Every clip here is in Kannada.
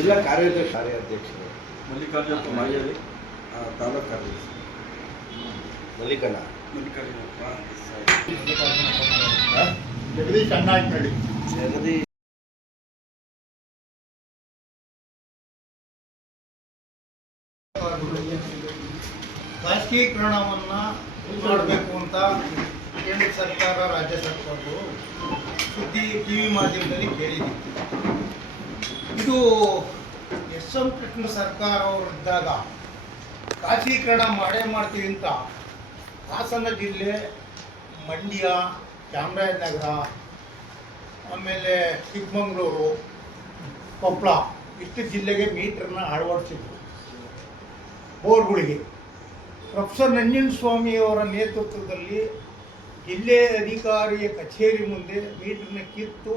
ಜಿಲ್ಲಾ ಕಾರ್ಯಾಧ್ಯಕ್ಷರು ಮಲ್ಲಿಕಾರ್ಜುನಪ್ಪ ಮಾಯಾವಿ, ತಾಲೂಕು ಕಾರ್ಯದರ್ಶಿ ಮಲ್ಲಿಕಣ್ಣ ಜಗದೀಶ್ ಅಣ್ಣಾಟ್ನಳ್ಳಿ. ಜಗದೀಶ್ ಖಾಸಗೀಕರಣವನ್ನು ಮಾಡಬೇಕು ಅಂತ ಕೇಂದ್ರ ಸರ್ಕಾರ ರಾಜ್ಯ ಸರ್ಕಾರಗಳು ಸುದ್ದಿ ಟಿವಿ ಮಾಧ್ಯಮದಲ್ಲಿ ಕೇಳಿದ್ದಿತ್ತು. ಇದು ಎಸ್.ಎಂ. ಕೃಷ್ಣ ಸರ್ಕಾರ ಅವರಿದ್ದಾಗ ಖಾಸಗೀಕರಣ ಮಾಡೇ ಮಾಡ್ತೀವಿ ಅಂತ ಹಾಸನ ಜಿಲ್ಲೆ, ಮಂಡ್ಯ, ಚಾಮರಾಜನಗರ, ಆಮೇಲೆ ಚಿಕ್ಕಮಗಳೂರು, ಕೊಪ್ಪಳ ಇಷ್ಟು ಜಿಲ್ಲೆಗೆ ಮೀಟ್ರನ್ನ ಅಳವಡಿಸಿದ್ರು ಬೋರ್ಗಳಿಗೆ. ಪ್ರೊಫೆಸರ್ ನಂಜನಸ್ವಾಮಿಯವರ ನೇತೃತ್ವದಲ್ಲಿ ಜಿಲ್ಲೆ ಅಧಿಕಾರಿಯ ಕಚೇರಿ ಮುಂದೆ ಮೀಟ್ರನ್ನ ಕಿತ್ತು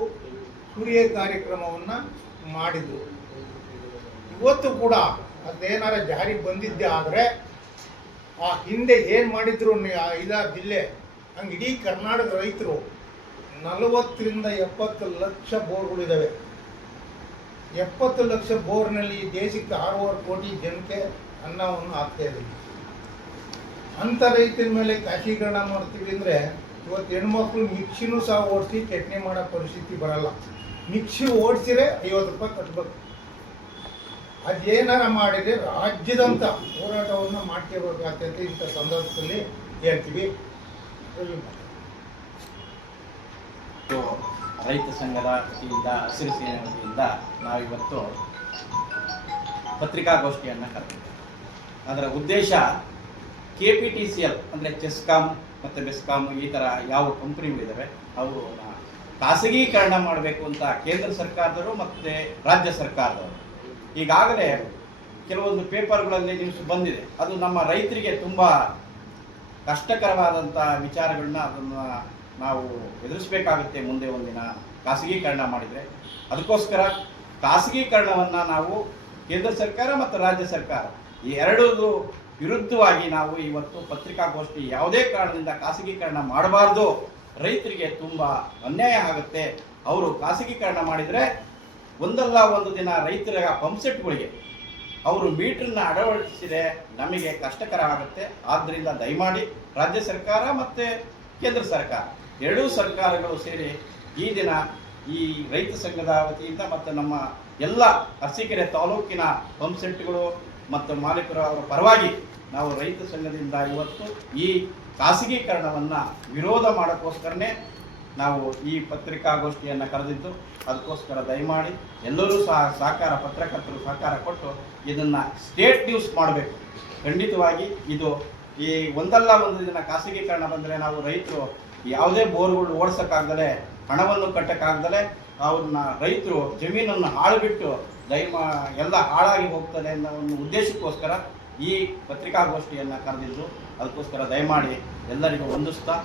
ಸುರಿಯ ಕಾರ್ಯಕ್ರಮವನ್ನು ಮಾಡಿದರು. ಇವತ್ತು ಕೂಡ ಅದೇನಾರ ಜಾರಿಗೆ ಬಂದಿದ್ದೆ ಆದರೆ ಆ ಹಿಂದೆ ಏನು ಮಾಡಿದ್ರು 5-6 ಜಿಲ್ಲೆ ಹಂಗೆ ಇಡೀ ಕರ್ನಾಟಕ ರೈತರು 40 ರಿಂದ 70 ಲಕ್ಷ ಬೋರ್ಗಳಿದ್ದಾವೆ. 70 ಲಕ್ಷ ಬೋರ್ನಲ್ಲಿ ದೇಶಕ್ಕೆ 6.5 ಕೋಟಿ ಜನಕ್ಕೆ ಅನ್ನವನ್ನು ಹಾಕ್ತಾ ಇದ್ದೀವಿ. ಅಂಥ ರೈತರ ಮೇಲೆ ಖಾಸಗೀಕರಣ ಮಾಡ್ತೀವಿ ಅಂದರೆ ಇವತ್ತು ಹೆಣ್ಮಕ್ಳು ಮಿಕ್ಸಿನೂ ಸಹ ಓಡಿಸಿ ಚಟ್ನಿ ಮಾಡೋ ಪರಿಸ್ಥಿತಿ ಬರಲ್ಲ. ಮಿಕ್ಸಿ ಓಡಿಸಿದ್ರೆ 50 ರೂಪಾಯಿ ಕಟ್ಟಬೇಕು. ಅದೇನಾರ ಮಾಡಿದರೆ ರಾಜ್ಯದಂಥ ಹೋರಾಟವನ್ನು ಮಾಡ್ತಿರ್ಬೇಕಾಗ್ತೈತೆ. ಇಂಥ ಸಂದರ್ಭದಲ್ಲಿ ಹೇಳ್ತೀವಿ. ರೈತ ಸಂಘದ ವತಿಯಿಂದ, ಹಸಿರು ಸೇನೆ ವತಿಯಿಂದ ನಾವಿವತ್ತು ಪತ್ರಿಕಾಗೋಷ್ಠಿಯನ್ನು ಕರೆದಿದ್ದೇವೆ. ಅದರ ಉದ್ದೇಶ KPTCL ಅಂದರೆ ಚೆಸ್ಕಾಮ್ ಮತ್ತು ಬೆಸ್ಕಾಮ್ ಈ ಥರ ಯಾವ ಕಂಪನಿಗಳಿದ್ದಾವೆ ಅವು ಖಾಸಗೀಕರಣ ಮಾಡಬೇಕು ಅಂತ ಕೇಂದ್ರ ಸರ್ಕಾರದವರು ಮತ್ತು ರಾಜ್ಯ ಸರ್ಕಾರದವರು ಈಗಾಗಲೇ ಕೆಲವೊಂದು ಪೇಪರ್ಗಳಲ್ಲಿ ನ್ಯೂಸ್ ಬಂದಿದೆ. ಅದು ನಮ್ಮ ರೈತರಿಗೆ ತುಂಬ ಕಷ್ಟಕರವಾದಂಥ ವಿಚಾರಗಳನ್ನ ಅದನ್ನು ನಾವು ಎದುರಿಸಬೇಕಾಗುತ್ತೆ ಮುಂದೆ ಒಂದಿನ ಖಾಸಗೀಕರಣ ಮಾಡಿದರೆ. ಅದಕ್ಕೋಸ್ಕರ ಖಾಸಗೀಕರಣವನ್ನು ನಾವು ಕೇಂದ್ರ ಸರ್ಕಾರ ಮತ್ತು ರಾಜ್ಯ ಸರ್ಕಾರ ಈ ಎರಡೂ ವಿರುದ್ಧವಾಗಿ ನಾವು ಇವತ್ತು ಪತ್ರಿಕಾಗೋಷ್ಠಿ ಯಾವುದೇ ಕಾರಣದಿಂದ ಖಾಸಗೀಕರಣ ಮಾಡಬಾರ್ದು, ರೈತರಿಗೆ ತುಂಬ ಅನ್ಯಾಯ ಆಗುತ್ತೆ. ಅವರು ಖಾಸಗೀಕರಣ ಮಾಡಿದರೆ ಒಂದಲ್ಲ ಒಂದು ದಿನ ರೈತರ ಪಂಪ್ಸೆಟ್ಗಳಿಗೆ ಅವರು ಮೀಟ್ರನ್ನ ಅಳವಡಿಸಿದರೆ ನಮಗೆ ಕಷ್ಟಕರ ಆಗುತ್ತೆ. ಆದ್ದರಿಂದ ದಯಮಾಡಿ ರಾಜ್ಯ ಸರ್ಕಾರ ಮತ್ತು ಕೇಂದ್ರ ಸರ್ಕಾರ ಎರಡೂ ಸರ್ಕಾರಗಳು ಸೇರಿ ಈ ದಿನ ಈ ರೈತ ಸಂಘದ ವತಿಯಿಂದ ಮತ್ತು ನಮ್ಮ ಎಲ್ಲ ಅರಸೀಕೆರೆ ತಾಲೂಕಿನ ಪಂಪ್ಸೆಟ್ಗಳು ಮತ್ತು ಮಾಲೀಕರ ಅವರ ಪರವಾಗಿ ನಾವು ರೈತ ಸಂಘದಿಂದ ಇವತ್ತು ಈ ಖಾಸಗೀಕರಣವನ್ನು ವಿರೋಧ ಮಾಡೋಕ್ಕೋಸ್ಕರನೇ ನಾವು ಈ ಪತ್ರಿಕಾಗೋಷ್ಠಿಯನ್ನು ಕರೆದಿದ್ದು. ಅದಕ್ಕೋಸ್ಕರ ದಯಮಾಡಿ ಎಲ್ಲರೂ ಸಹ ಪತ್ರಕರ್ತರು ಸಹಕಾರ ಕೊಟ್ಟು ಇದನ್ನು ಸ್ಟೇಟ್ ನ್ಯೂಸ್ ಮಾಡಬೇಕು. ಖಂಡಿತವಾಗಿ ಇದು ಈ ಒಂದಲ್ಲ ಒಂದು ದಿನ ಖಾಸಗೀಕರಣ ಬಂದರೆ ನಾವು ರೈತರು ಯಾವುದೇ ಬೋರ್ಗಳು ಓಡಿಸೋಕ್ಕಾಗ್ದಲೇ, ಹಣವನ್ನು ಕಟ್ಟೋಕ್ಕಾಗ್ದಲೇ ಅವ್ರನ್ನ ರೈತರು ಜಮೀನನ್ನು ಹಾಳುಬಿಟ್ಟು ಎಲ್ಲ ಹಾಳಾಗಿ ಹೋಗ್ತದೆ ಅನ್ನೋ ಒಂದು ಉದ್ದೇಶಕ್ಕೋಸ್ಕರ ಈ ಪತ್ರಿಕಾಗೋಷ್ಠಿಯನ್ನು ಕರೆದಿದ್ದು. ಅದಕ್ಕೋಸ್ಕರ ದಯಮಾಡಿ ಎಲ್ಲರಿಗೂ ವಂದಿಸ್ತಾ